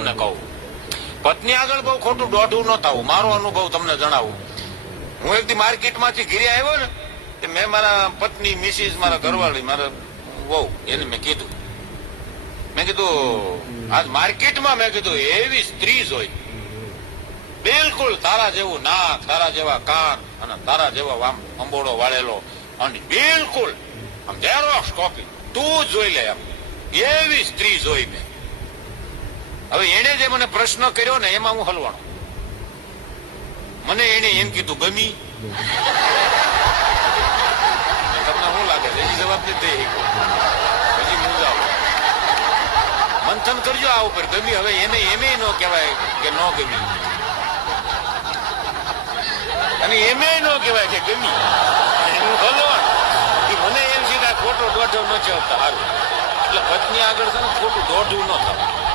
તમને કહું, પત્ની આગળ બહુ ખોટું દોઢું ન થવું. મારો અનુભવ તમને જણાવું. હું એક દી માર્કેટમાંથી ઘરે આવ્યો ને, મેં મારા પત્ની મિસિસ, મારા ઘરવાળી, મારા વહુ, એને મેં કીધું આજ માર્કેટમાં મેં કીધું એવી સ્ત્રી જોઈ, બિલકુલ તારા જેવું નાક, તારા જેવા કાન અને તારા જેવો આમ અંબોડો વાળેલો, અને બિલકુલ આમ ઝેરોક્સ કોપી, તું જોઈ લે એમ, એવી સ્ત્રી જોઈ મેં. હવે એને જે મને પ્રશ્ન કર્યો ને એમાં હું હલવાણો. મને એને એમ કીધું ગમી. તમને શું લાગે છે? એની જવાબ નથી. પછી મૂંઝાવો, મંથન કરજો આ ઉપર. ગમી, હવે એને એમે ન કહેવાય કે ન ગમી, અને એમે ન કહેવાય કે ગમી. મને એમ છે કે ખોટો દોઢો ન ચડતા સારું. એટલે પત્ની આગળ છે ને ખોટું દોઢું ન થાય.